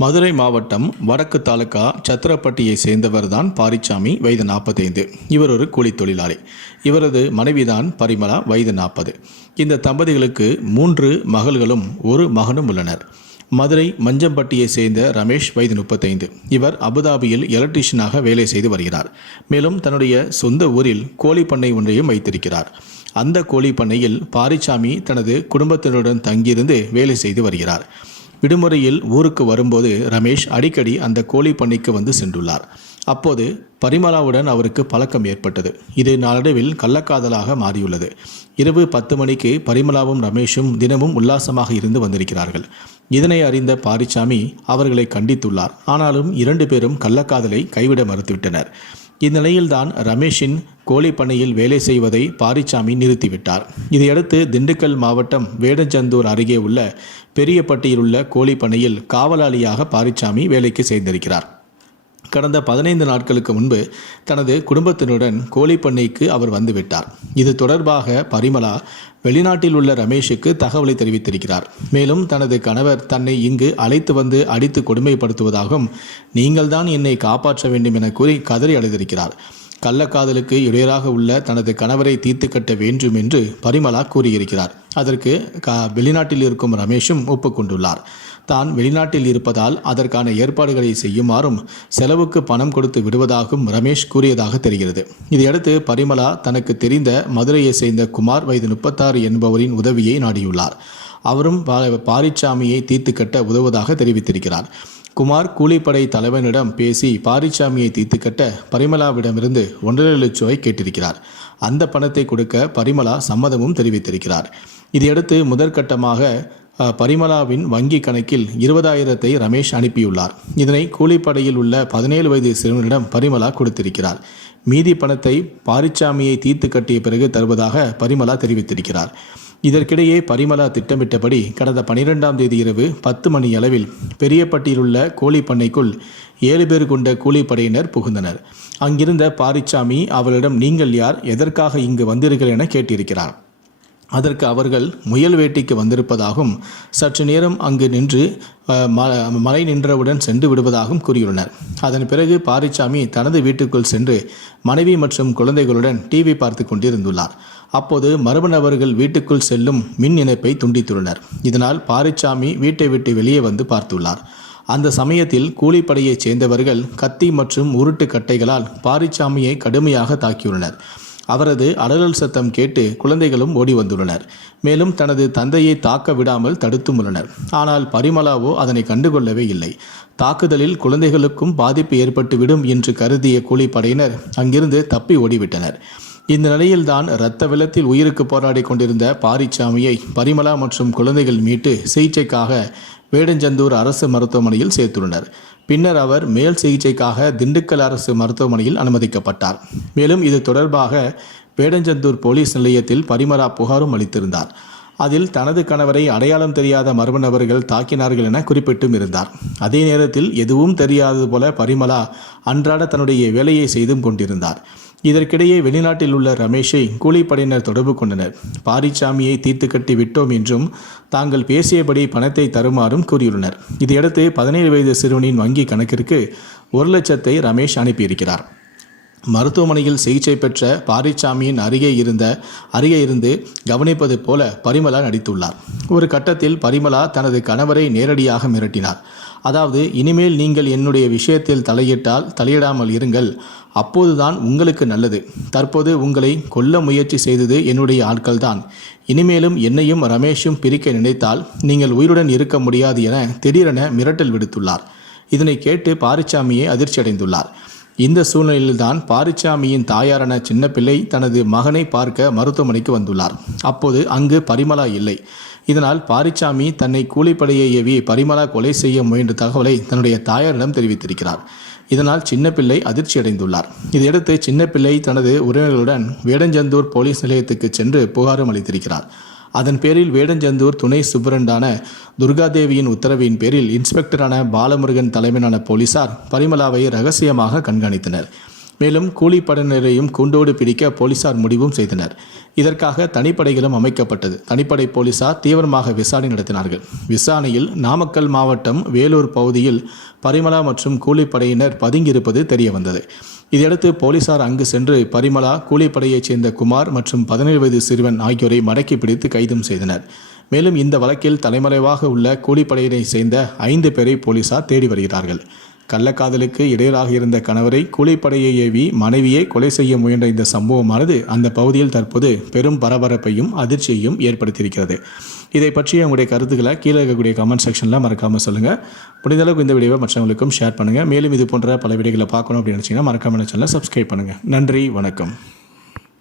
மதுரை மாவட்டம் வடக்கு தாலுகா சத்திரப்பட்டியை சேர்ந்தவர் தான் பாரிச்சாமி வயது நாற்பத்தைந்து. இவர் ஒரு கூலி தொழிலாளி. இவரது மனைவிதான் பரிமளா வயது நாற்பது. இந்த தம்பதிகளுக்கு மூன்று மகள்களும் ஒரு மகனும் உள்ளனர். மதுரை மஞ்சம்பட்டியை சேர்ந்த ரமேஷ் வயது முப்பத்தைந்து. இவர் அபுதாபியில் எலக்ட்ரீஷியனாக வேலை செய்து வருகிறார். மேலும் தன்னுடைய சொந்த ஊரில் கோழி பண்ணை ஒன்றையும் வைத்திருக்கிறார். அந்த கோழி பண்ணையில் பாரிச்சாமி தனது குடும்பத்தினருடன் தங்கியிருந்து வேலை செய்து வருகிறார். விடுமுறையில் ஊருக்கு வரும்போது ரமேஷ் அடிக்கடி அந்த கோழி பண்ணைக்கு வந்து சென்றுள்ளார். அப்போது பரிமளாவுடன் அவருக்கு பழக்கம் ஏற்பட்டது. இது நாளடைவில் கள்ளக்காதலாக மாறியுள்ளது. இரவு பத்து மணிக்கு பரிமளாவும் ரமேஷும் தினமும் உல்லாசமாக இருந்து வந்திருக்கிறார்கள். இதனை அறிந்த பாரிச்சாமி அவர்களை கண்டித்துள்ளார். ஆனாலும் இரண்டு பேரும் கள்ளக்காதலை கைவிட மறுத்துவிட்டனர். இந்நிலையில்தான் ரமேஷின் கோழி பண்ணையில் வேலை செய்வதை பாரிச்சாமி நிறுத்திவிட்டார். இதையடுத்து திண்டுக்கல் மாவட்டம் வேடச்சந்தூர் அருகே உள்ள பெரியப்பட்டியில் உள்ள கோழி பண்ணையில் காவலாளியாக பாரிச்சாமி வேலைக்கு சேர்ந்திருக்கிறார். கடந்த பதினைந்து நாட்களுக்கு முன்பு தனது குடும்பத்தினருடன் கோழிப்பண்ணைக்கு அவர் வந்துவிட்டார். இது தொடர்பாக பரிமளா வெளிநாட்டில் உள்ள ரமேஷுக்கு தகவலை தெரிவித்திருக்கிறார். மேலும் தனது கணவர் தன்னை இங்கு அழைத்து வந்து அடித்து கொடுமைப்படுத்துவதாகவும் நீங்கள்தான் என்னை காப்பாற்ற வேண்டும் என கூறி கதறி அழுதிருக்கிறார். கள்ளக்காதலுக்கு இடையராக உள்ள தனது கணவரை தீர்த்து கட்ட வேண்டும் என்று பரிமலா கூறியிருக்கிறார். அதற்கு க வெளிநாட்டில் இருக்கும் ரமேஷும் ஒப்புக்கொண்டுள்ளார். தான் வெளிநாட்டில் இருப்பதால் அதற்கான ஏற்பாடுகளை செய்யுமாறும் செலவுக்கு பணம் கொடுத்து விடுவதாகவும் ரமேஷ் கூறியதாக தெரிகிறது. இதையடுத்து பரிமலா தனக்கு தெரிந்த மதுரையை சேர்ந்த குமார் வயது முப்பத்தாறு என்பவரின் உதவியை நாடியுள்ளார். அவரும் பாரிச்சாமியை தீர்த்து கட்ட உதவுவதாக தெரிவித்திருக்கிறார். குமார் கூலிப்படை தலைவனிடம் பேசி பாரிச்சாமியை தீர்த்து கட்ட பரிமளாவிடமிருந்து ஒன்றரை லட்சம் ரூபாய் கேட்டிருக்கிறார். அந்த பணத்தை கொடுக்க பரிமலா சம்மதமும் தெரிவித்திருக்கிறார். இதையடுத்து முதற்கட்டமாக பரிமலாவின் பரிமளாவின் வங்கி கணக்கில் இருபதாயிரத்தை ரமேஷ் அனுப்பியுள்ளார். இதனை கூலிப்படையில் உள்ள பதினேழு வயது சிறுவனிடம் பரிமலா கொடுத்திருக்கிறார். மீதி பணத்தை பாரிச்சாமியை தீர்த்து கட்டிய பிறகு தருவதாக பரிமலா தெரிவித்திருக்கிறார். இதற்கிடையே பரிமலா திட்டமிட்டபடி கடந்த பனிரெண்டாம் தேதி இரவு பத்து மணி அளவில் பெரியப்பட்டியிலுள்ள கோழி பண்ணைக்குள் ஏழு பேர் கொண்ட கூலிப்படையினர் புகுந்தனர். அங்கிருந்த பாரிச்சாமி அவளிடம் நீங்கள் யார்? எதற்காக இங்கு வந்தீர்கள் என கேட்டிருக்கிறார். அதற்கு அவர்கள் முயல் வேட்டைக்கு வந்திருப்பதாகவும் சற்று நேரம் அங்கு நின்று ம- மழை நின்றவுடன் சென்று விடுவதாகவும் கூறியுள்ளனர். அதன் பிறகு பாரிச்சாமி தனது வீட்டுக்குள் சென்று மனைவி மற்றும் குழந்தைகளுடன் டிவி பார்த்து கொண்டிருந்துள்ளார். அப்போது மர்ம நபர்கள் வீட்டுக்குள் செல்லும் மின் இணைப்பை துண்டித்துள்ளனர். இதனால் பாரிச்சாமி வீட்டை விட்டு வெளியே வந்து பார்த்துள்ளார். அந்த சமயத்தில் கூலிப்படையைச் சேர்ந்தவர்கள் கத்தி மற்றும் உருட்டு கட்டைகளால் பாரிச்சாமியை கடுமையாக தாக்கியுள்ளனர். அவரது அலறல் சத்தம் கேட்டு குழந்தைகளும் ஓடி வந்துள்ளனர். மேலும் தனது தந்தையை தாக்க விடாமல் தடுத்தும் உள்ளனர் ஆனால் பரிமளாவோ அதனை கண்டுகொள்ளவே இல்லை. தாக்குதலில் குழந்தைகளுக்கும் பாதிப்பு ஏற்பட்டுவிடும் என்று கருதிய கூலிப்படையினர் அங்கிருந்து தப்பி ஓடிவிட்டனர். இந்த நிலையில்தான் இரத்த வெள்ளத்தில் உயிருக்கு போராடி கொண்டிருந்த பாரிச்சாமியை பரிமளா மற்றும் குழந்தைகள் மீட்டு சிகிச்சைக்காக வேடஞ்சந்தூர் அரசு மருத்துவமனையில் சேர்த்துள்ளனர். பின்னர் அவர் மேல் சிகிச்சைக்காக திண்டுக்கல் அரசு மருத்துவமனையில் அனுமதிக்கப்பட்டார். மேலும் இது தொடர்பாக வேடஞ்சந்தூர் போலீஸ் நிலையத்தில் பரிமளா புகாரும் அளித்திருந்தார். அதில் தனது கணவரை அடையாளம் தெரியாத மர்ம நபர்கள் தாக்கினார்கள் என குறிப்பிட்டும் இருந்தார். அதே நேரத்தில் எதுவும் தெரியாதது போல பரிமளா அன்றாட தன்னுடைய வேலையை செய்தும் கொண்டிருந்தார். இதற்கிடையே வெளிநாட்டில் உள்ள ரமேஷை கூலிப்படையினர் தொடர்பு கொண்டனர். பாரிச்சாமியை தீர்த்து கட்டி விட்டோம் என்றும் தாங்கள் பேசியபடி பணத்தை தருமாறும் கூறியுள்ளனர். இதையடுத்து பதினேழு வயது சிறுவனின் வங்கி கணக்கிற்கு ஒரு லட்சத்தை ரமேஷ் அனுப்பியிருக்கிறார். மருத்துவமனையில் சிகிச்சை பெற்ற பாரிச்சாமியின் அருகே இருந்த அருகே இருந்து கவனிப்பது போல பரிமளா நடித்துள்ளார். ஒரு கட்டத்தில் பரிமலா தனது கணவரை நேரடியாக மிரட்டினார். அதாவது இனிமேல் நீங்கள் என்னுடைய விஷயத்தில் தலையிட்டால் தலையிடாமல் இருங்கள். அப்போதுதான் உங்களுக்கு நல்லது. தற்போது உங்களை கொல்ல முயற்சி செய்தது என்னுடைய ஆட்கள் தான் இனிமேலும் என்னையும் ரமேஷும் பிரிக்க நினைத்தால் நீங்கள் உயிருடன் இருக்க முடியாது என திடீரென மிரட்டல் விடுத்துள்ளார். இதனை கேட்டு பாரிச்சாமியே அதிர்ச்சியடைந்துள்ளார். இந்த சூழ்நிலையில்தான் பாரிச்சாமியின் தாயாரான சின்னப்பிள்ளை தனது மகனை பார்க்க மருத்துவமனைக்கு வந்துள்ளார். அப்போது அங்கு பரிமளா இல்லை. இதனால் பாரிச்சாமி தன்னை கூலிப்படையை ஏவி பரிமளா கொலை செய்ய முயன்ற தகவலை தன்னுடைய தாயாரிடம் தெரிவித்திருக்கிறார். இதனால் சின்னப்பிள்ளை அதிர்ச்சியடைந்துள்ளார் அதிர்ச்சி அடைந்துள்ளார். இதையடுத்து சின்னப்பிள்ளை தனது உறவினர்களுடன் வேடஞ்சந்தூர் போலீஸ் நிலையத்துக்கு சென்று புகாரும் அளித்திருக்கிறார். அதன் பேரில் வேடஞ்சந்தூர் துணை சுப்பரண்டான துர்காதேவியின் உத்தரவின் பேரில் இன்ஸ்பெக்டரான பாலமுருகன் தலைமையிலான போலீசார் பரிமலாவை ரகசியமாக கண்காணித்தனர். மேலும் கூலிப்படையினரையும் குண்டோடு பிடிக்க போலீசார் முடிவும் செய்தனர். இதற்காக தனிப்படைகளும் அமைக்கப்பட்டது. தனிப்படை போலீசார் தீவிரமாக விசாரணை நடத்தினார்கள். விசாரணையில் நாமக்கல் மாவட்டம் வேலூர் பகுதியில் பரிமளா மற்றும் கூலிப்படையினர் பதுங்கியிருப்பது தெரியவந்தது. இதையடுத்து போலீசார் அங்கு சென்று பரிமளா கூலிப்படையைச் சேர்ந்த குமார் மற்றும் பதினேழு வயது சிறுவன் ஆகியோரை மடக்கி பிடித்து கைதும் செய்தனர். மேலும் இந்த வழக்கில் தலைமறைவாக உள்ள கூலிப்படையினை சேர்ந்த ஐந்து பேரை போலீசார் தேடி வருகிறார்கள். கள்ளக்காதலுக்கு இடையிலாக இருந்த கணவரை கூலிப்படையை ஏவி மனைவியை கொலை செய்ய முயன்ற இந்த சம்பவமானது அந்த பகுதியில் தற்போது பெரும் பரபரப்பையும் அதிர்ச்சியையும் ஏற்படுத்தியிருக்கிறது. இதை பற்றிய உங்களுடைய கருத்துக்களை கீழே இருக்கக்கூடிய கமெண்ட் செக்ஷனில் மறக்காமல் சொல்லுங்கள் முடிந்தளவுக்கு இந்த வீடியோவை மற்றவங்களுக்கும் ஷேர் பண்ணுங்கள் மேலும் இது போன்ற பல வீடியோகளை பார்க்கணும் அப்படின்னு நினச்சிங்கன்னா மறக்காமல் சேனலை சப்ஸ்கிரைப் பண்ணுங்கள் நன்றி வணக்கம்.